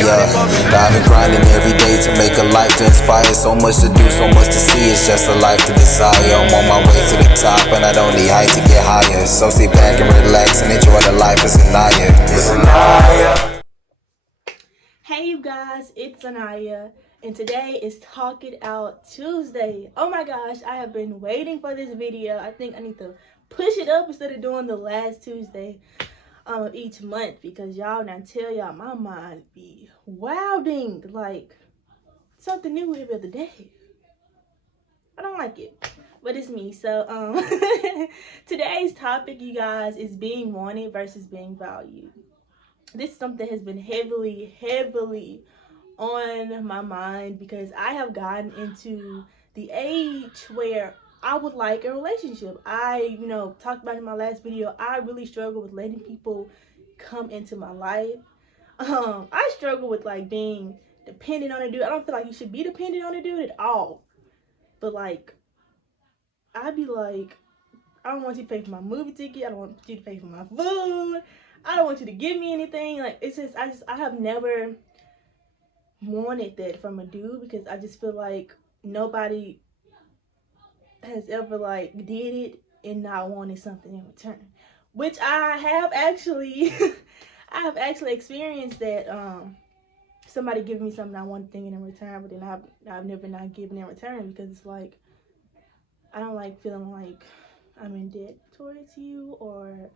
Yeah, I've been grinding every day to make a life to inspire. So much to do, so much to see, it's just a life to desire. I'm on my way to the top and I don't need height to get higher. So sit back and relax and enjoy the life. It's Anaya. It's Anaya. Hey you guys, it's Anaya, and today is Talk It Out Tuesday. Oh my gosh, I have been waiting for this video. I think I need to push it up instead of doing the last Tuesday of each month, because y'all, when I tell y'all, my mind be wilding like something new every other day. I don't like it, but it's me. So today's topic, you guys, is being wanted versus being valued. This is something that has been heavily on my mind because I have gotten into the age where I would like a relationship. I, talked about in my last video, I really struggle with letting people come into my life. I struggle with like being dependent on a dude. I don't feel like you should be dependent on a dude at all. But like, I'd be like, I don't want you to pay for my movie ticket. I don't want you to pay for my food. I don't want you to give me anything. Like, it's just, I have never wanted that from a dude because I just feel like nobody has ever like did it and not wanted something in return, which I have actually I have actually experienced that. Somebody giving me something I want thing in return, but then I've never not given in return because it's like I don't like feeling like I'm in debt towards you or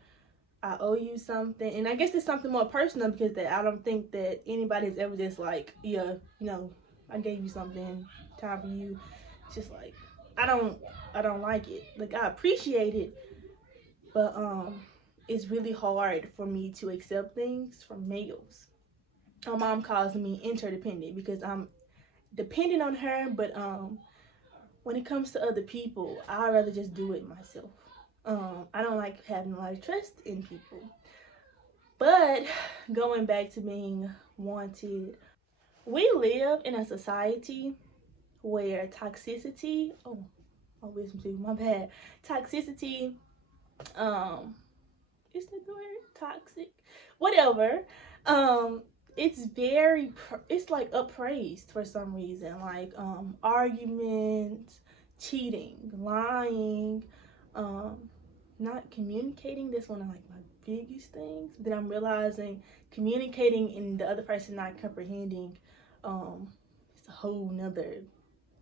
I owe you something. And I guess it's something more personal because I don't think that anybody's ever just like, yeah, I gave you something, time for you. It's just like I don't like it. Like I appreciate it, but it's really hard for me to accept things from males. My mom calls me interdependent because I'm dependent on her, but when it comes to other people, I'd rather just do it myself. I don't like having a lot of trust in people. But going back to being wanted, we live in a society where toxicity, wisdom too, my bad. Toxicity, is that the word? Toxic? Whatever. Um, it's it's like appraised for some reason. Like, arguments, cheating, lying, um, not communicating. That's one of like my biggest things. But then I'm realizing communicating and the other person not comprehending, it's a whole nother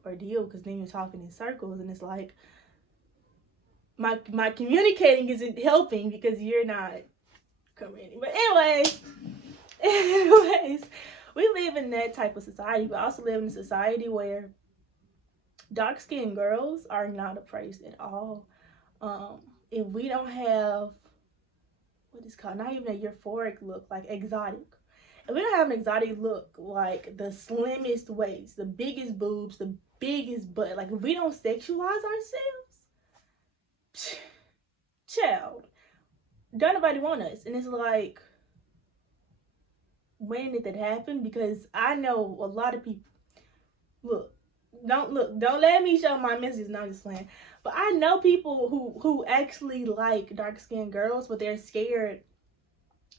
ordeal because then you're talking in circles and it's like my communicating isn't helping because you're not comprehending. But anyways, we live in that type of society. We also live in a society where dark-skinned girls are not appraised at all. If we don't have what is called not even a euphoric look, like exotic. If we don't have an exotic look, like the slimmest waist, the biggest boobs, the biggest butt, like if we don't sexualize ourselves, child, don't nobody want us. And it's like, when did that happen? Because I know a lot of people. Don't let me show my messages. No, I'm just playing. But I know people who actually like dark skinned girls, but they're scared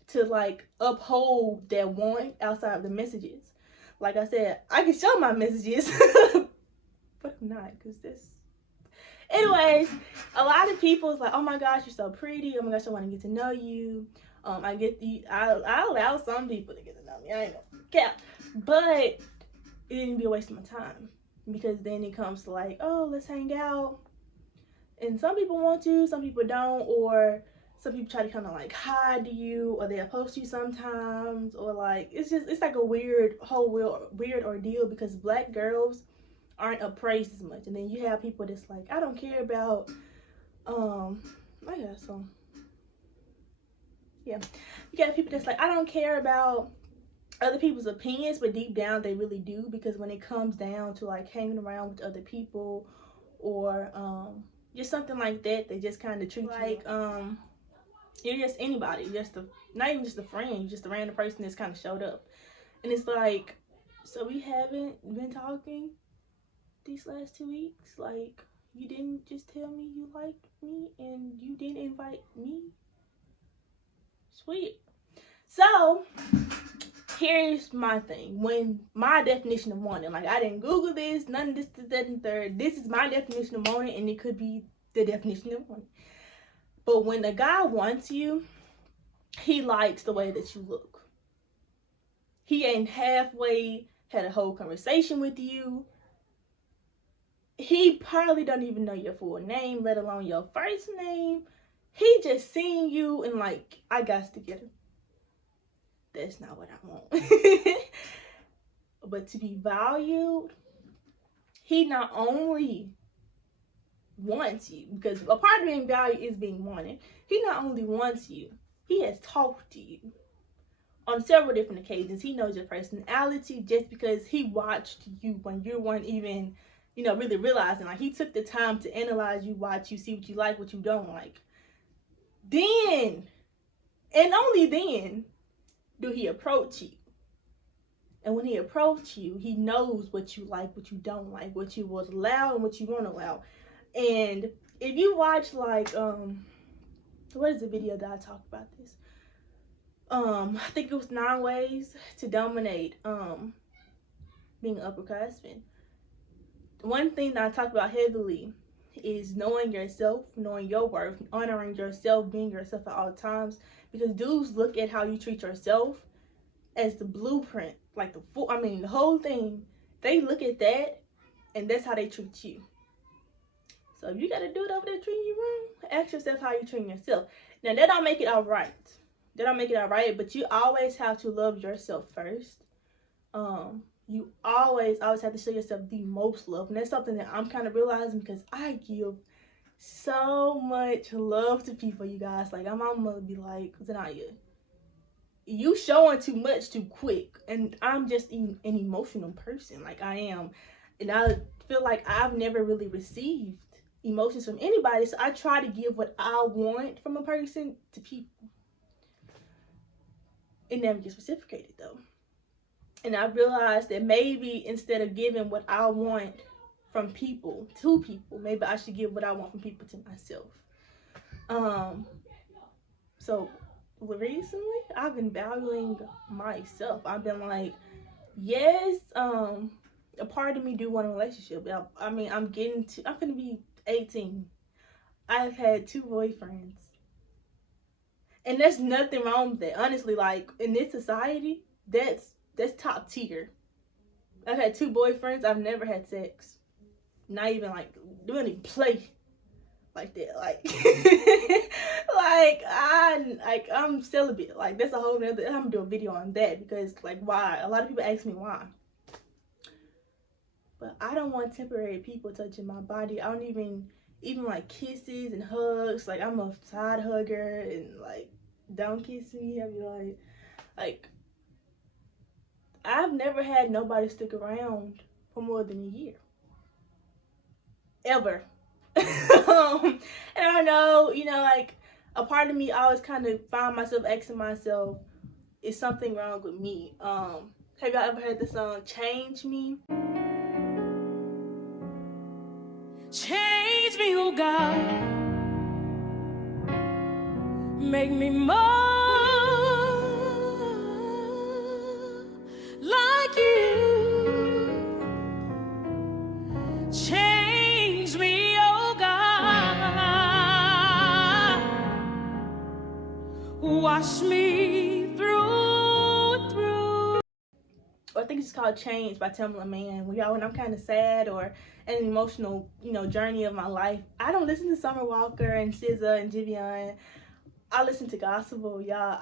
to like uphold their want outside of the messages. Like I said, I can show my messages, but I'm not because this. Anyways, a lot of people is like, oh my gosh, you're so pretty. Oh my gosh, I want to get to know you. I allow some people to get to know me. I ain't no cap, but it didn't be a waste of my time because then it comes to like, oh, let's hang out. And some people want to, some people don't, or some people try to kind of like hide you, or they'll post you sometimes, or like it's like a weird ordeal because black girls aren't appraised as much. And then you have people that's like, I don't care about I got some. Yeah. You got people that's like, I don't care about other people's opinions, but deep down they really do, because when it comes down to like hanging around with other people or just something like that, they just kind of treat like you're just anybody, not even just a friend, just a random person that's kind of showed up. And it's like, so we haven't been talking these last 2 weeks? Like, you didn't just tell me you liked me and you didn't invite me? Sweet. So here's my thing. When my definition of wanting, like I didn't Google this, none of this, that, and third. This is my definition of wanting, and it could be the definition of wanting. But when a guy wants you, he likes the way that you look. He ain't halfway had a whole conversation with you. He probably don't even know your full name, let alone your first name. He just seen you and like, I got to get him. That's not what I want. But to be valued, he not only wants you, because a part of being valued is being wanted. He not only wants you, he has talked to you on several different occasions. He knows your personality just because he watched you when you weren't even, really realizing. Like, he took the time to analyze you, watch you, see what you like, what you don't like. Then, and only then, do he approach you. And when he approaches you, he knows what you like, what you don't like, what you will allow and what you won't allow. And if you watch, like, what is the video that I talked about this? I think it was 9 Ways to Dominate being an upperclassman. One thing that I talk about heavily is knowing yourself, knowing your worth, honoring yourself, being yourself at all times. Because dudes look at how you treat yourself as the blueprint, like the whole thing. They look at that, and that's how they treat you. So if you got to do it over there treating you wrong, ask yourself how you treat yourself. Now, that don't make it all right. That don't make it all right, but you always have to love yourself first. You always have to show yourself the most love. And that's something that I'm kind of realizing, because I give so much love to people, you guys. Like, I'm gonna be like, Zanaya, you showing too much too quick. And I'm just an emotional person, like I am. And I feel like I've never really received emotions from anybody, so I try to give what I want from a person to people. It never gets reciprocated though. And I realized that maybe instead of giving what I want from people to people, maybe I should give what I want from people to myself. So recently I've been valuing myself. I've been like, yes, a part of me do want a relationship. I'm finna be 18. I've had 2 boyfriends. And there's nothing wrong with that. Honestly, like, in this society, that's top tier. I've had 2 boyfriends. I've never had sex. Not even like doing any play like that. Like, I'm celibate. Like, that's a whole nother. I'm gonna do a video on that, because like, why? A lot of people ask me why. But I don't want temporary people touching my body. I don't even like kisses and hugs. Like, I'm a side hugger, and like, don't kiss me. I'll be like, I've never had nobody stick around for more than a year. Ever. And I know, like, a part of me always kind of find myself asking myself, is something wrong with me? Have y'all ever heard the song Change Me? Change me, oh God. Make me more like you. Change me, oh God. Wash me through and through. I think it's called Change by Tamla Mann. When I'm kind of sad or an emotional, journey of my life, I don't listen to Summer Walker and SZA and Giveon. I listen to gospel, y'all.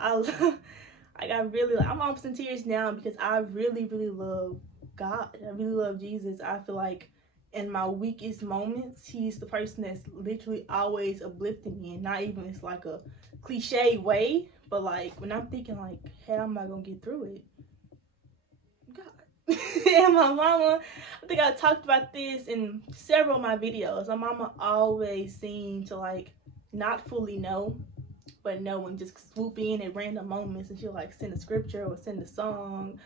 I'm almost in tears now, because I really, really love God. I really love Jesus. I feel like in my weakest moments, he's the person that's literally always uplifting me, and not even it's like a cliche way, but like when I'm thinking like, how am I gonna get through it? God. And my mama, I think I talked about this in several of my videos. My mama always seemed to like not fully know, but know, and just swoop in at random moments, and she'll like send a scripture or send a song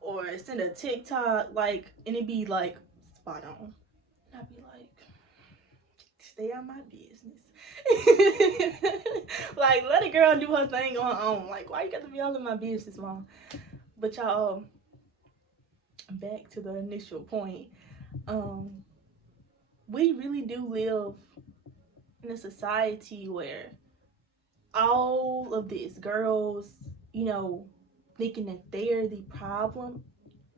or send a TikTok, like, and it'd be like spot on. And I'd be like, stay out my business. Like, let a girl do her thing on her own. Like, why you got to be all in my business, mom? But y'all, back to the initial point. We really do live in a society where all of these girls, you know, thinking that they're the problem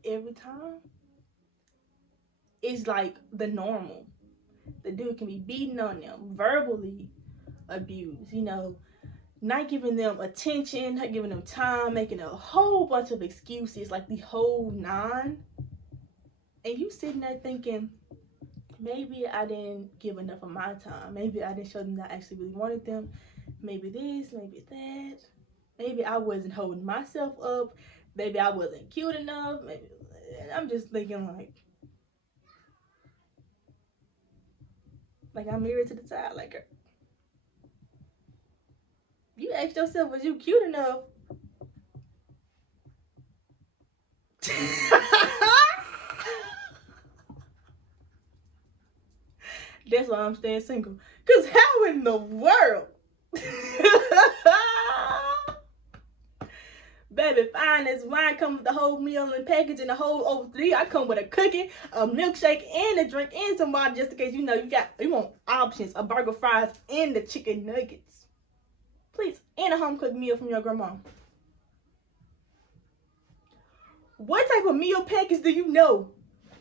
every time is like the normal. The dude can be beating on them, verbally abused, you know, not giving them attention, not giving them time, making a whole bunch of excuses, like the whole nine. And you sitting there thinking, maybe I didn't give enough of my time. Maybe I didn't show them that I actually really wanted them. Maybe this, maybe that. Maybe I wasn't holding myself up. Maybe I wasn't cute enough. Maybe I'm just thinking like I'm mirrored to the side. Like, you asked yourself, was you cute enough? That's why I'm staying single. Cause how in the world? Baby, fine as wine, come with the whole meal and package and the whole over 3. I come with a cookie, a milkshake, and a drink, and some water just in case you want options, a burger, fries, and the chicken nuggets. Please, and a home cooked meal from your grandma. What type of meal package do you know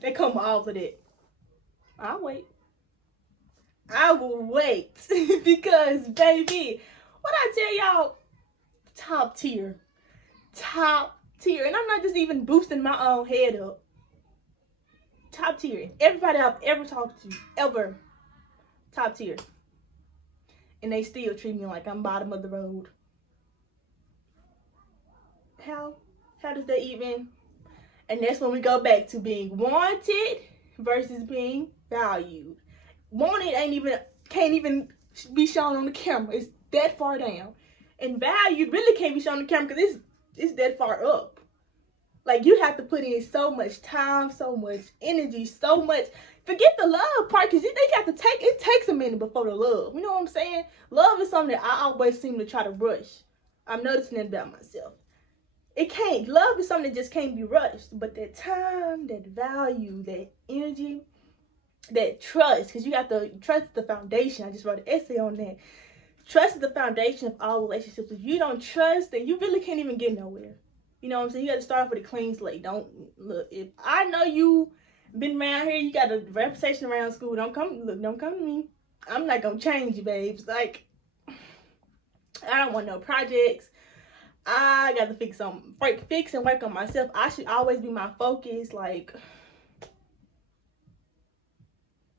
that come with all of that? I'll wait. I will wait. Because, baby, what I tell y'all, top tier. Top tier. And I'm not just even boosting my own head up. Top tier. Everybody I've ever talked to, ever, top tier. And they still treat me like I'm bottom of the road. How does that even? And that's when we go back to being wanted versus being valued. Wanted can't even be shown on the camera. It's that far down. And valued really can't be shown on the camera because it's that far up. Like, you have to put in so much time, so much energy, so much. Forget the love part, because it takes a minute before the love. You know what I'm saying? Love is something that I always seem to try to rush. I'm noticing that about myself. Love is something that just can't be rushed. But that time, that value, that energy, that trust, because you got to trust the foundation. I just wrote an essay on that. Trust is the foundation of all relationships. If you don't trust, then you really can't even get nowhere. You know what I'm saying? You got to start off with a clean slate. Don't look. If I know you been around here, you got a reputation around school. Don't come to me. I'm not gonna change you, babes. Like, I don't want no projects. I got to fix and work on myself. I should always be my focus. Like,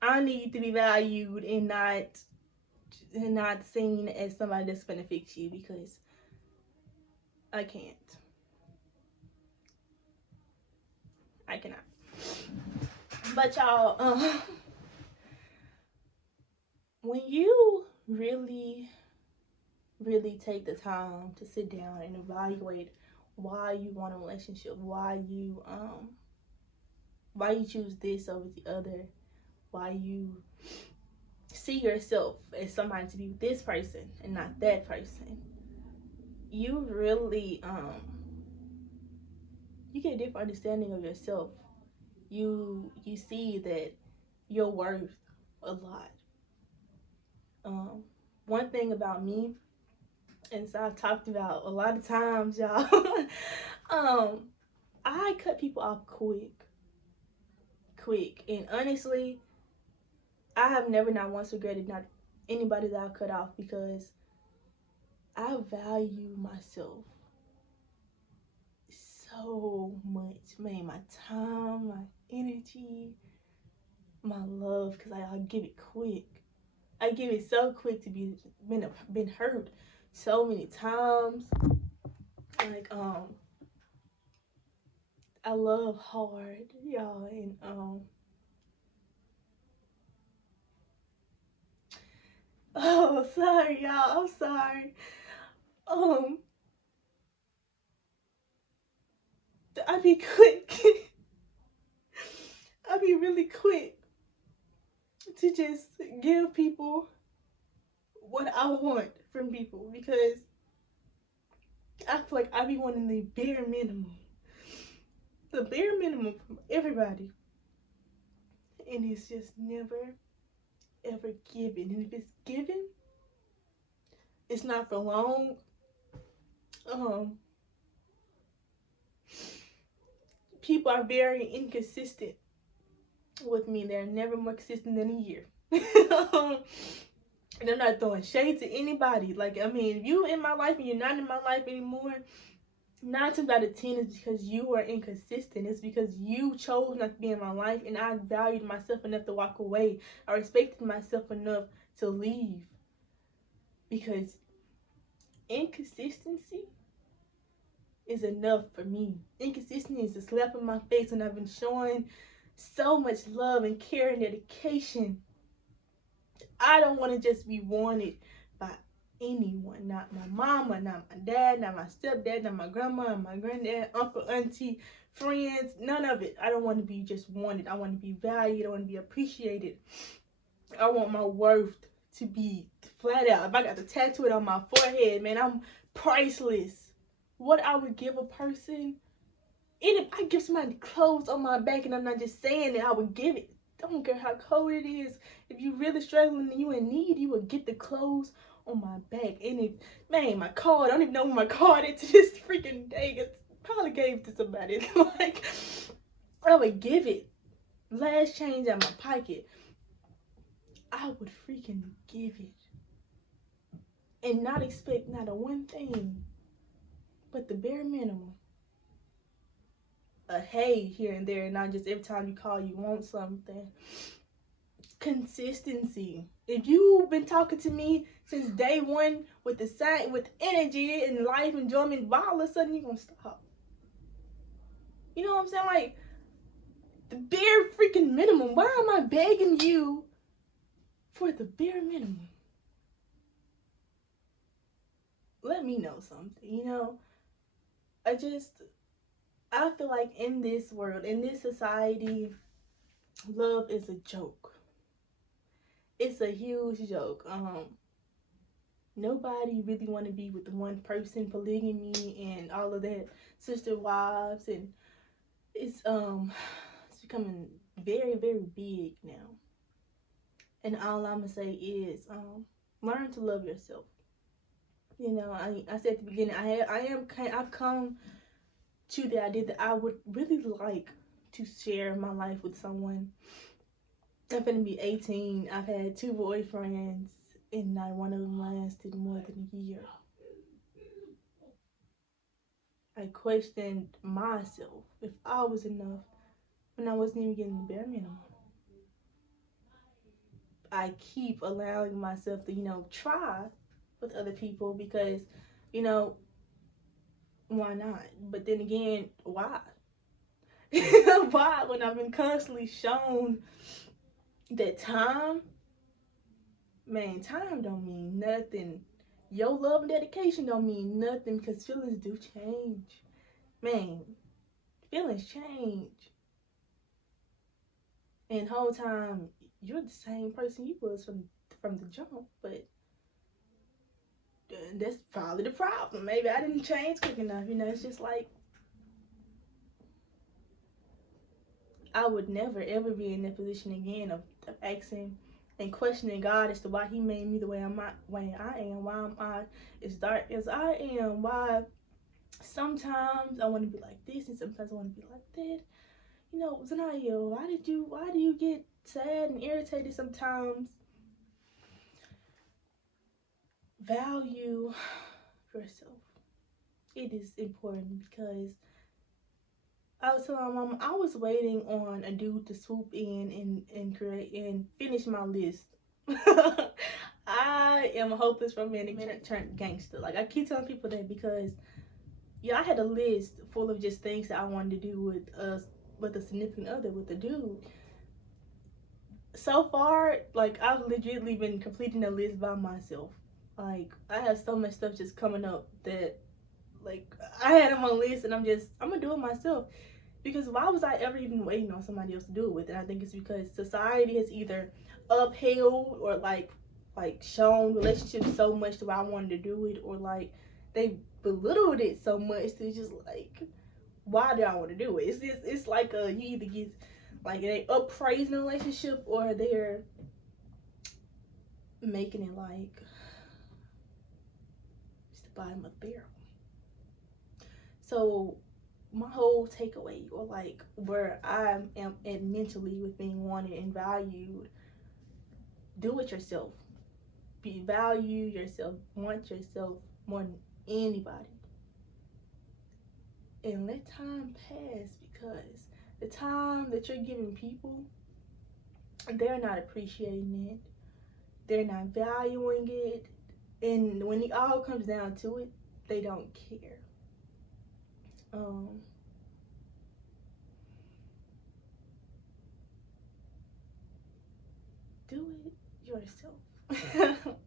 I need to be valued and not seen as somebody that's gonna fix you, because I can't. I cannot. But y'all, when you really take the time to sit down and evaluate why you want a relationship, why you choose this over the other, why you see yourself as somebody to be with this person and not that person, you really you get a different understanding of yourself. You see that you're worth a lot. One thing about me, and so I've talked about a lot of times, y'all, I cut people off quick. And honestly, I have never not once regretted not anybody that I've cut off, because I value myself so much, man. My time, my energy, my love, because I give it quick. I give it so quick to been hurt so many times. Like, I love hard, y'all, and oh, sorry, y'all. I'm sorry. I be quick. I be really quick to just give people what I want from people, because I feel like I be wanting the bare minimum. the bare minimum from everybody. And it's just never, ever given. And if it's given, it's not for long. People are very inconsistent with me. They're never more consistent than a year. And I'm not throwing shade to anybody. Like, I mean, if you in my life and you're not in my life anymore, 9 times out of 10 is because you are inconsistent. It's because you chose not to be in my life, and I valued myself enough to walk away. I respected myself enough to leave. Because inconsistency is enough for me. Inconsistency is a slap in my face when I've been showing so much love and care and dedication. I don't want to just be wanted by anyone. Not my mama, not my dad, not my stepdad, not my grandma, my granddad, uncle, auntie, friends, none of it. I don't want to be just wanted. I want to be valued. I want to be appreciated. I want my worth to be flat out. If I got to tattoo it on my forehead, man, I'm priceless. What I would give a person, and if I give somebody clothes on my back, and I'm not just saying that, I would give it. I don't care how cold it is. If you really struggling and you in need, you will get the clothes on my back. And if, man, my card, I don't even know where my card is to this freaking day. I probably gave it to somebody. Like, I would give it. Last change out my pocket, I would freaking give it. And not expect not a one thing, but the bare minimum. A hey here and there, and not just every time you call you want something. Consistency. If you've been talking to me since day one with the same, with energy and life enjoyment, why all of a sudden you gonna stop? You know what I'm saying? Like, the bare freaking minimum. Why am I begging you for the bare minimum? Let me know something, you know? I feel like in this world, in this society, love is a joke. It's a huge joke. Nobody really want to be with one person, polygamy and all of that, sister wives, and it's becoming very, very big now. And all I'm gonna say is learn to love yourself. You know, I said at the beginning, I've come to the idea that I would really like to share my life with someone. I'm gonna be 18. I've had 2 boyfriends, and not one of them lasted more than a year. I questioned myself if I was enough when I wasn't even getting the bare minimum. I keep allowing myself to, you know, try with other people because, you know, why not? But then again, why? Why? When I've been constantly shown that time don't mean nothing. Your love and dedication don't mean nothing because feelings do change. Man, feelings change. And the whole time, you're the same person you was from the jump, but that's probably the problem. Maybe I didn't change quick enough. You know, it's just like, I would never ever be in that position again of asking and questioning God as to why He made me the way I am, why am I as dark as I am, why sometimes I want to be like this and sometimes I want to be like that. You know, Zanaya, why do you get sad and irritated sometimes? Value yourself. It is important because I was telling my mom I was waiting on a dude to swoop in and create and finish my list. I am a hopeless romantic turned gangster. Like, I keep telling people that because, yeah, I had a list full of just things that I wanted to do with a significant other, with a dude. So far, like, I've legitimately been completing the list by myself. Like, I have so much stuff just coming up that, like, I had on my list and I'm gonna do it myself. Because why was I ever even waiting on somebody else to do it with? And I think it's because society has either upheld or like shown relationships so much to where I wanted to do it, or like they belittled it so much to just like, why do I want to do it? It's like you either get like they uppraising the relationship or they're making it like it's the bottom of the barrel. So my whole takeaway, or like where I am at mentally with being wanted and valued, do it yourself. Value yourself, want yourself more than anybody. And let time pass, because the time that you're giving people, they're not appreciating it. They're not valuing it. And when it all comes down to it, they don't care. Do it yourself.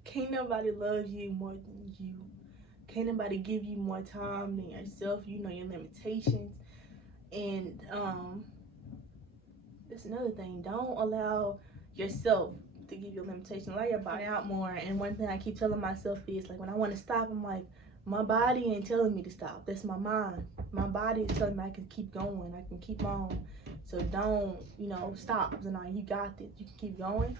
Can't nobody love you more than you. Can't nobody give you more time than yourself. You know your limitations. And that's another thing. Don't allow yourself to give you limitations. Allow your body out more. And one thing I keep telling myself is, like, when I want to stop, I'm like, my body ain't telling me to stop. That's my mind. My body is telling me I can keep going. I can keep on. So don't, stop. So now you got this. You can keep going.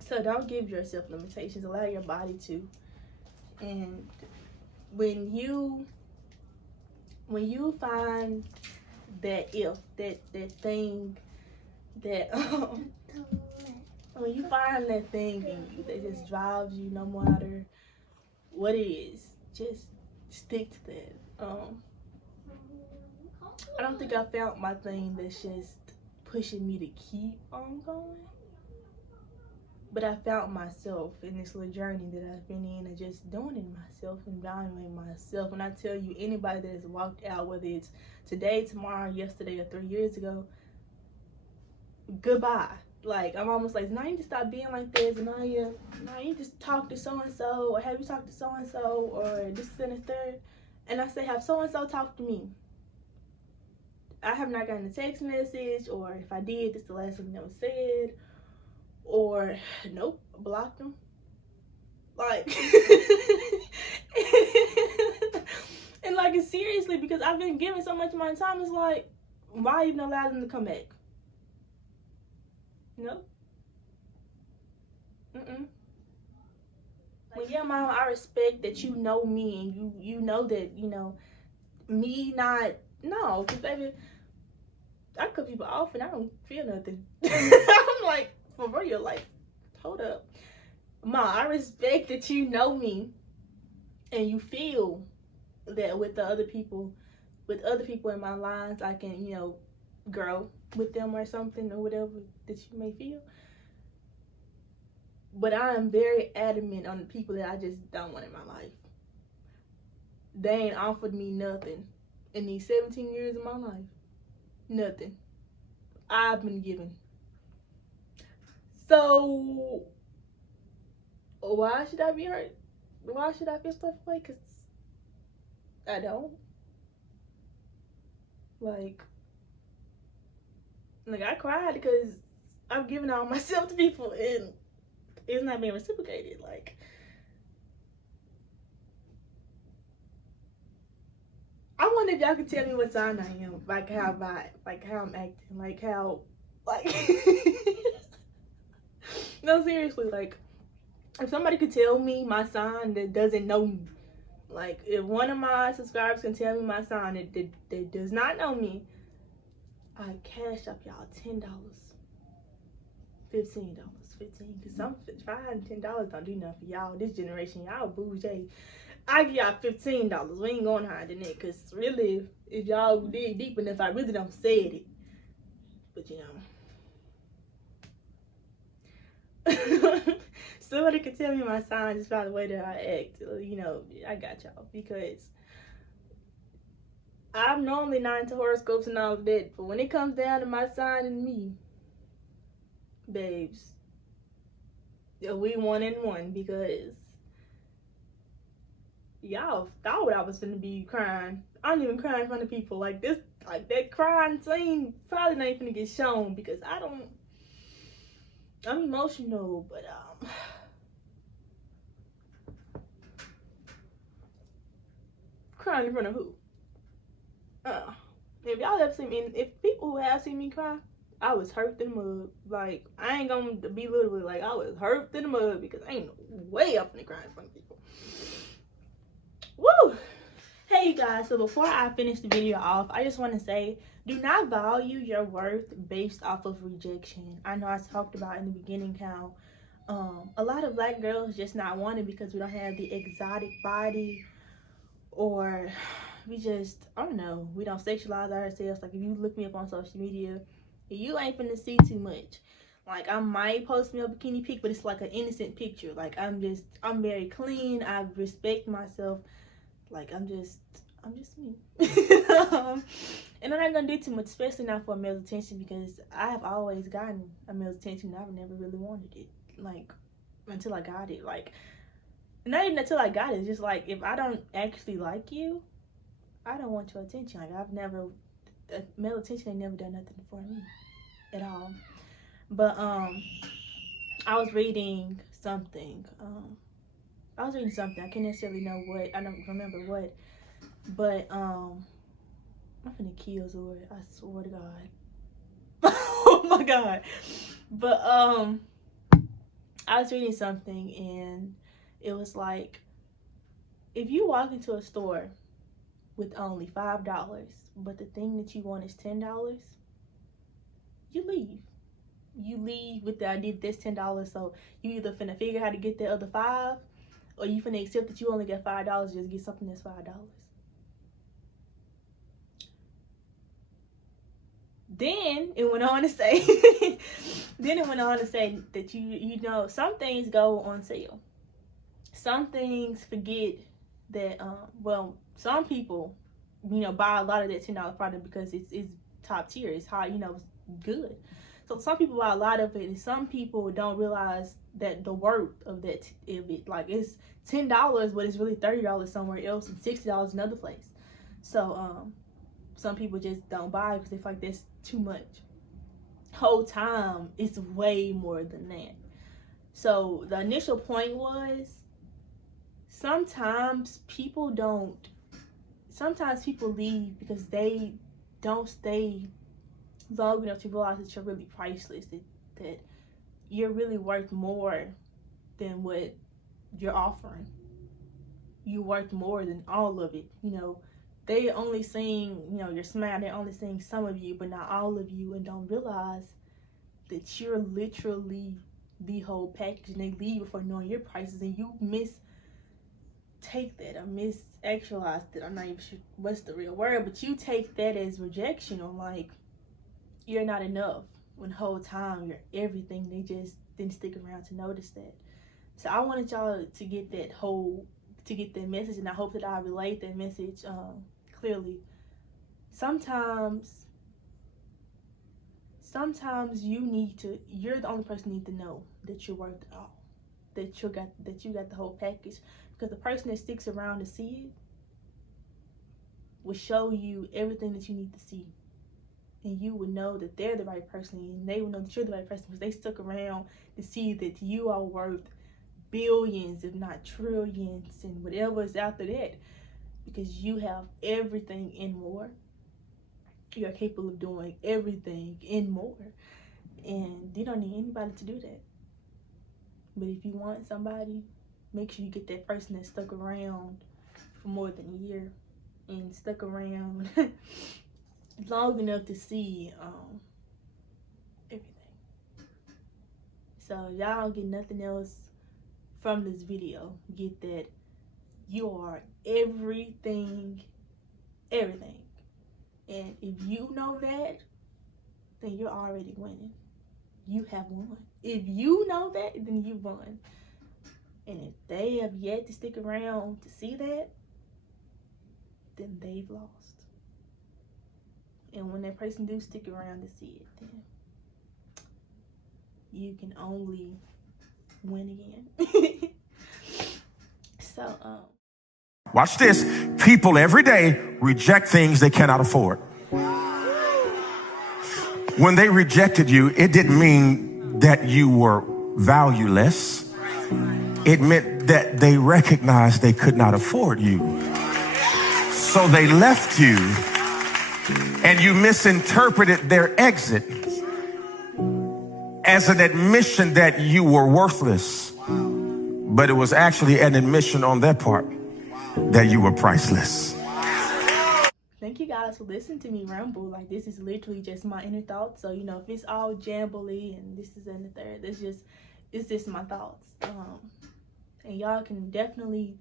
So don't give yourself limitations. Allow your body to. And when you find that thing that when you find that thing in you that just drives you, no matter what it is, just stick to that. I don't think I found my thing that's just pushing me to keep on going. But I found myself in this little journey that I've been in, and just doing it myself and valuing myself. And I tell you, anybody that has walked out, whether it's today, tomorrow, yesterday, or 3 years ago, goodbye. Like, I'm almost like, now you just stop being like this, and now you just talk to so-and-so, or have you talked to so-and-so, or this and the third. And I say, have so-and-so talk to me. I have not gotten a text message, or if I did, this is the last thing that was said. Or nope, blocked them. Like and like, it's seriously, because I've been giving so much of my time. It's like, why even allow them to come back? No. Like, yeah, Mom, I respect that you know me, and you know that, me not, no, because baby, I cut people off and I don't feel nothing. I'm like, for real, like, hold up. Ma, I respect that you know me and you feel that with the other people in my lines, I can, grow with them or something, or whatever that you may feel. But I am very adamant on the people that I just don't want in my life. They ain't offered me nothing in these 17 years of my life. Nothing. I've been given. So why should I be hurt? Why should I feel stuff way? Because I don't. Like I cried because I've given all myself to people and it's not being reciprocated. Like, I wonder if y'all can tell me what sign I am, like how I'm acting, like how, like no, seriously, like, if somebody could tell me my sign that doesn't know me, like, if one of my subscribers can tell me my sign that does not know me, I cash up y'all $10, $15, because some $5 and $10 don't do nothing for y'all. This generation, y'all bougie. I give y'all $15. We ain't going higher than that, because really, if y'all dig deep enough, I really don't say it. But somebody could tell me my sign just by the way that I act. I got y'all, because I'm normally not into horoscopes and all of that, but when it comes down to my sign and me, babes, we 1 and 1, because y'all thought I was gonna be crying. I don't even cry in front of people like this. Like, that crying scene probably not even gonna get shown, because I'm emotional, but Crying in front of who? If y'all ever seen me, if people who have seen me cry, I was hurt in the mud. Like, I ain't gonna belittle it. Like, I was hurt in the mud because I ain't no way up in the crying in front of people. Woo! Hey, you guys. So before I finish the video off, I just want to say, do not value your worth based off of rejection. I know I talked about in the beginning how a lot of black girls just not wanted because we don't have the exotic body, or we just, I don't know, we don't sexualize ourselves. Like, if you look me up on social media, you ain't finna see too much. Like, I might post me a bikini pic, but it's like an innocent picture. Like, I'm very clean. I respect myself. Like, I'm just me. And I'm not gonna do too much, especially not for a male's attention, because I have always gotten a male's attention. I've never really wanted it, like, until I got it. Like, not even until I got it. It's just like, if I don't actually like you, I don't want your attention. Like, male attention ain't never done nothing for me at all. But I was reading something. I can't necessarily know what. I don't remember what. But I'm finna kill Zord. I swear to God. Oh my God. But I was reading something, and it was like, if you walk into a store with only $5, but the thing that you want is $10, you leave. You leave with the idea that that's $10, so you either finna figure how to get the other $5, or you finna accept that you only got $5, just get something that's $5. Then it went on to say, that you know, some things go on sale. Some things forget that, well, some people, you know, buy a lot of that $10 product because it's top tier, it's high, you know, it's good. So some people buy a lot of it, and some people don't realize that the worth of it. Like, it's $10, but it's really $30 somewhere else and $60 another place. So some people just don't buy it because they feel like that's too much. Whole time, it's way more than that. So the initial point was, sometimes people leave because they don't stay long enough to realize that you're really priceless, that you're really worth more than what you're offering. You're worth more than all of it. You know, they only seeing, you know, your smile, they're only seeing some of you, but not all of you, and don't realize that you're literally the whole package. And they leave before knowing your prices, and you take that, or misactualize it. I'm not even sure what's the real word, but you take that as rejection, or like, you're not enough, when the whole time you're everything. They just didn't stick around to notice that. So I wanted y'all to get that message, and I hope that I relate that message clearly. Sometimes you're the only person who needs to know that you're worth it all, that you got the whole package, because the person that sticks around to see it will show you everything that you need to see. And you would know that they're the right person, and they would know that you're the right person, because they stuck around to see that you are worth billions, if not trillions, and whatever is after that, because you have everything and more. You are capable of doing everything and more, and you don't need anybody to do that. But if you want somebody, make sure you get that person that stuck around for more than a year, and stuck around long enough to see everything. So y'all don't get nothing else from this video. Get that you are everything. And if you know that, then you're already winning. You have won. If you know that, then you've won. And if they have yet to stick around to see that, then they've lost. And when that person do stick around to see it, then you can only win again. So watch this. People every day reject things they cannot afford. When they rejected you, it didn't mean that you were valueless. It meant that they recognized they could not afford you. So they left you, and you misinterpreted their exit as an admission that you were worthless. But it was actually an admission on their part that you were priceless. Thank you guys for listening to me ramble. Like, this is literally just my inner thoughts. So, you know, if it's all jambly and this is and the third, it's just my thoughts. And y'all can definitely,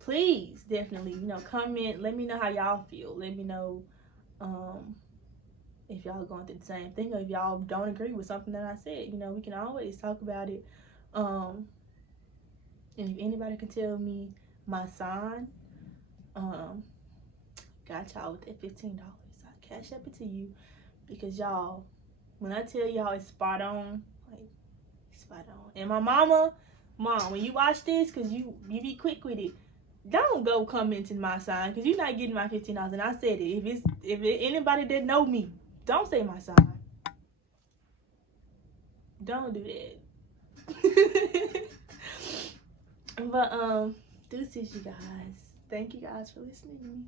please, definitely, you know, comment. Let me know how y'all feel. Let me know if y'all going through the same thing, or if y'all don't agree with something that I said. You know, we can always talk about it. And if anybody can tell me my sign, got y'all with that $15. I cash up it to you, because y'all, when I tell y'all it's spot on, like, spot on. And my mom, when you watch this, because you be quick with it, don't go commenting my sign, because you're not getting my $15. And I said it. If anybody that know me, don't say my sign. Don't do that. But deuces, you guys. Thank you guys for listening to me.